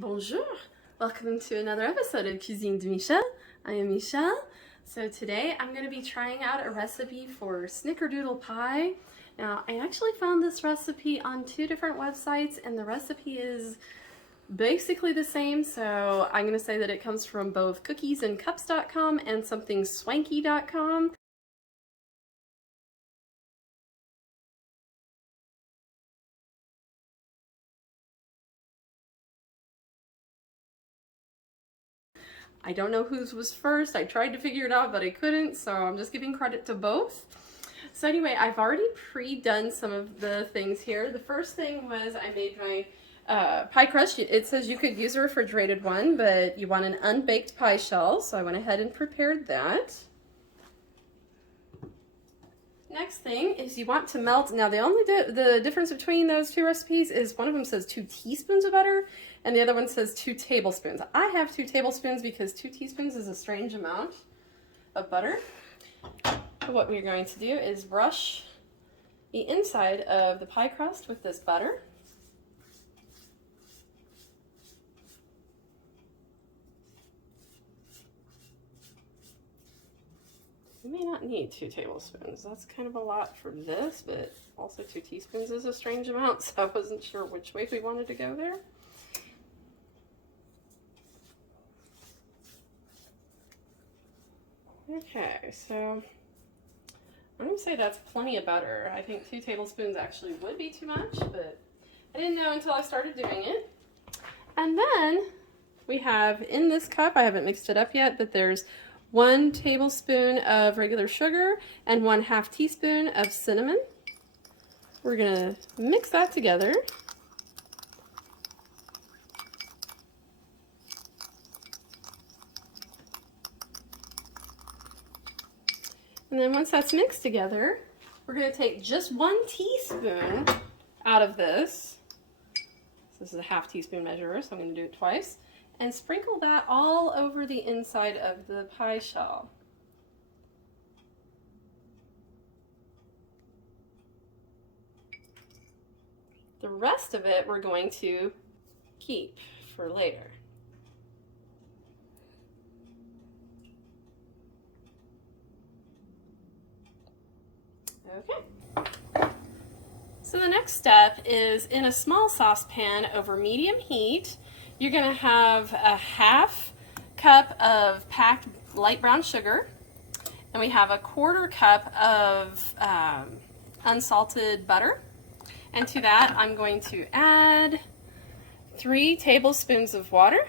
Bonjour! Welcome to another episode of Cuisine de Michel. I am Michelle. So today I'm going to be trying out a recipe for Snickerdoodle Pie. Now I actually found this recipe on 2 different websites and the recipe is basically the same, so I'm going to say that it comes from both cookiesandcups.com and somethingswanky.com. I don't know whose was first. I tried to figure it out, but I couldn't, so I'm just giving credit to both. So anyway, I've already pre-done some of the things here. The first thing was I made my pie crust. It says you could use a refrigerated one, but you want an unbaked pie shell, so I went ahead and prepared that. Next thing is you want to melt. Now the difference between those two recipes is one of them says 2 teaspoons of butter and the other one says 2 tablespoons. I have 2 tablespoons because 2 teaspoons is a strange amount of butter. What we're going to do is brush the inside of the pie crust with this butter. You may not need 2 tablespoons. That's kind of a lot for this, but also 2 teaspoons is a strange amount, so I wasn't sure which way we wanted to go there. Okay, so I'm going to say that's plenty of butter. I think 2 tablespoons actually would be too much, but I didn't know until I started doing it. And then we have in this cup, I haven't mixed it up yet, but there's 1 tablespoon of regular sugar and 1/2 teaspoon of cinnamon. We're going to mix that together. And then once that's mixed together, we're going to take just 1 teaspoon out of this. This is a 1/2 teaspoon measure, so I'm going to do it twice. And sprinkle that all over the inside of the pie shell. The rest of it we're going to keep for later. Okay. So the next step is in a small saucepan over medium heat, you're going to have a 1/2 cup of packed light brown sugar, and we have a 1/4 cup of unsalted butter. And to that, I'm going to add 3 tablespoons of water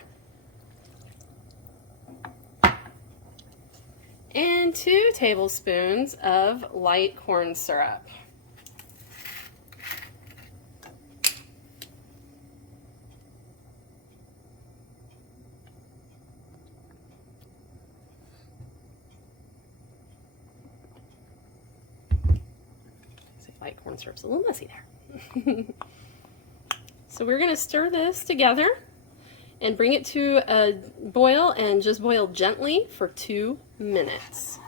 and 2 tablespoons of light corn syrup. Light corn syrup's a little messy there. So we're going to stir this together and bring it to a boil and just boil gently for 2 minutes.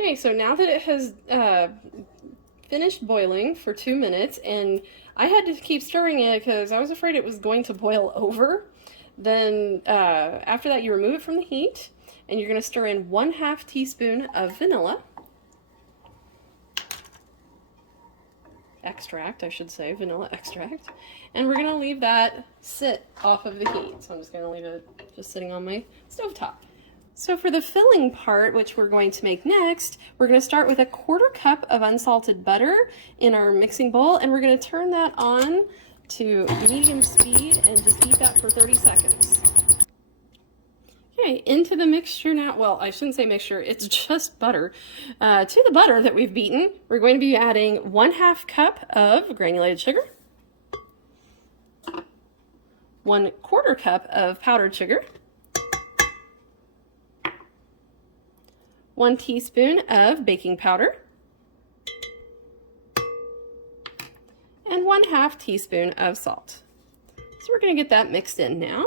Okay, so now that it has finished boiling for 2 minutes, and I had to keep stirring it because I was afraid it was going to boil over, then after that you remove it from the heat, and you're going to stir in 1/2 teaspoon of vanilla. Extract, I should say, vanilla extract. And we're going to leave that sit off of the heat. So I'm just going to leave it just sitting on my stovetop. So for the filling part, which we're going to make next, we're going to start with a 1/4 cup of unsalted butter in our mixing bowl, and we're going to turn that on to medium speed and just heat that for 30 seconds. Okay, into the mixture now, well, I shouldn't say mixture, it's just butter. To the butter that we've beaten, we're going to be adding 1/2 cup of granulated sugar, 1/4 cup of powdered sugar, 1 teaspoon of baking powder, and 1/2 teaspoon of salt. So we're going to get that mixed in now.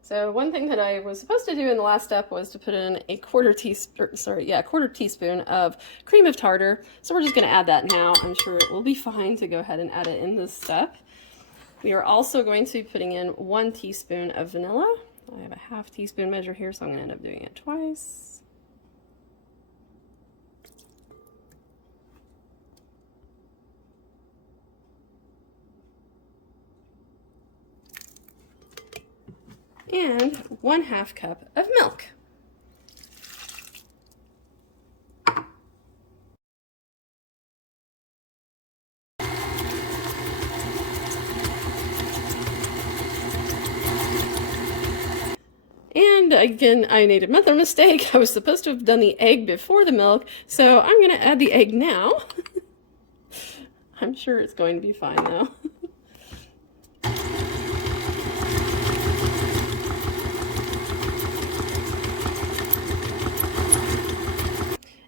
So one thing that I was supposed to do in the last step was to put in a quarter teaspoon of cream of tartar. So we're just going to add that now. I'm sure it will be fine to go ahead and add it in this step. We are also going to be putting in 1 teaspoon of vanilla. I have a 1/2 teaspoon measure here, so I'm going to end up doing it twice. And 1/2 cup of milk. And again, I made another mistake. I was supposed to have done the egg before the milk, so I'm going to add the egg now. I'm sure it's going to be fine though.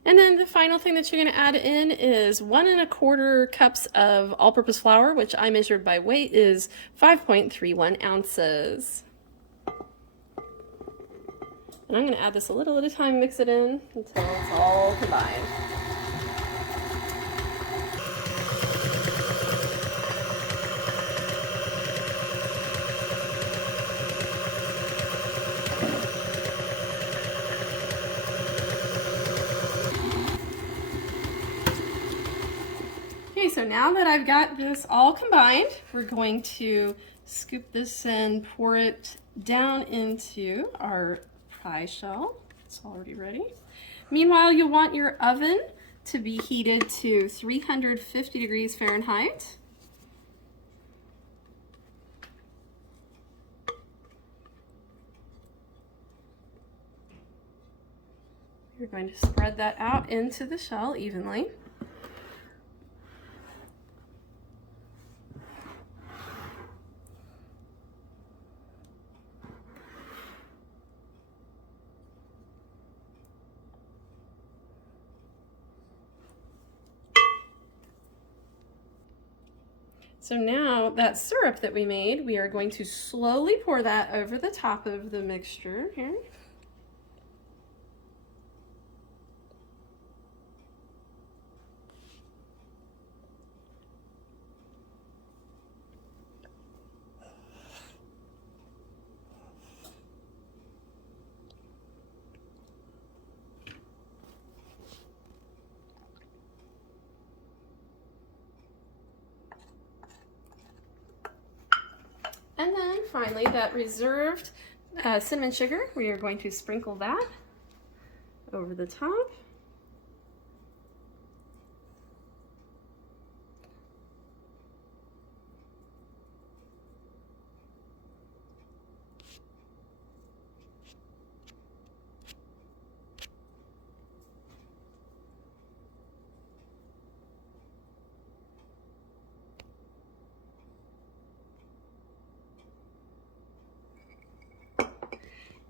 And then the final thing that you're going to add in is 1 1/4 cups of all-purpose flour, which I measured by weight is 5.31 ounces. And I'm going to add this a little at a time, mix it in until it's all combined. Okay, so now that I've got this all combined, we're going to scoop this and pour it down into our pie shell. It's already ready. Meanwhile, you'll want your oven to be heated to 350 degrees Fahrenheit. You're going to spread that out into the shell evenly. So now that syrup that we made, we are going to slowly pour that over the top of the mixture here. And then finally, that reserved cinnamon sugar, we are going to sprinkle that over the top.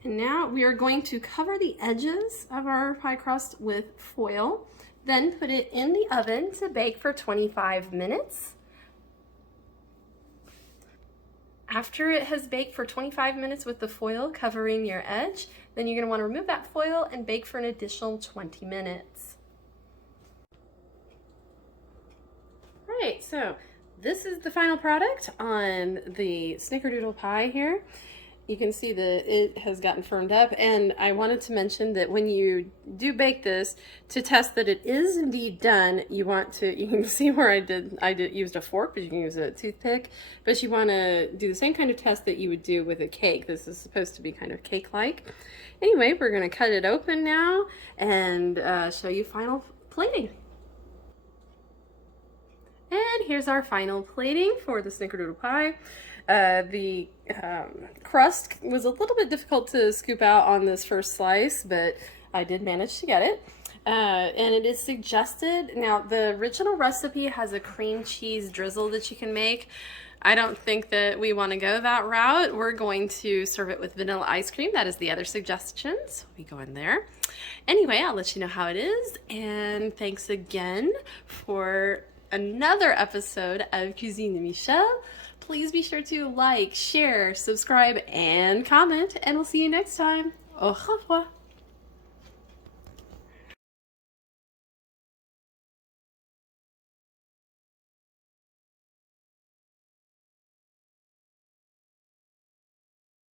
And now we are going to cover the edges of our pie crust with foil, then put it in the oven to bake for 25 minutes. After it has baked for 25 minutes with the foil covering your edge, then you're going to want to remove that foil and bake for an additional 20 minutes. Right, so this is the final product on the Snickerdoodle pie here. You can see that it has gotten firmed up, and I wanted to mention that when you do bake this, to test that it is indeed done, you can see where I used a fork, but you can use a toothpick, but you want to do the same kind of test that you would do with a cake. This is supposed to be kind of cake-like. Anyway, we're going to cut it open now and show you final plating. And here's our final plating for the Snickerdoodle pie. The crust was a little bit difficult to scoop out on this first slice, but I did manage to get it. And it is suggested. Now, the original recipe has a cream cheese drizzle that you can make. I don't think that we want to go that route. We're going to serve it with vanilla ice cream. That is the other suggestion. So we go in there. Anyway, I'll let you know how it is. And thanks again for another episode of Cuisine de Michel. Please be sure to like, share, subscribe, and comment. And we'll see you next time. Au revoir.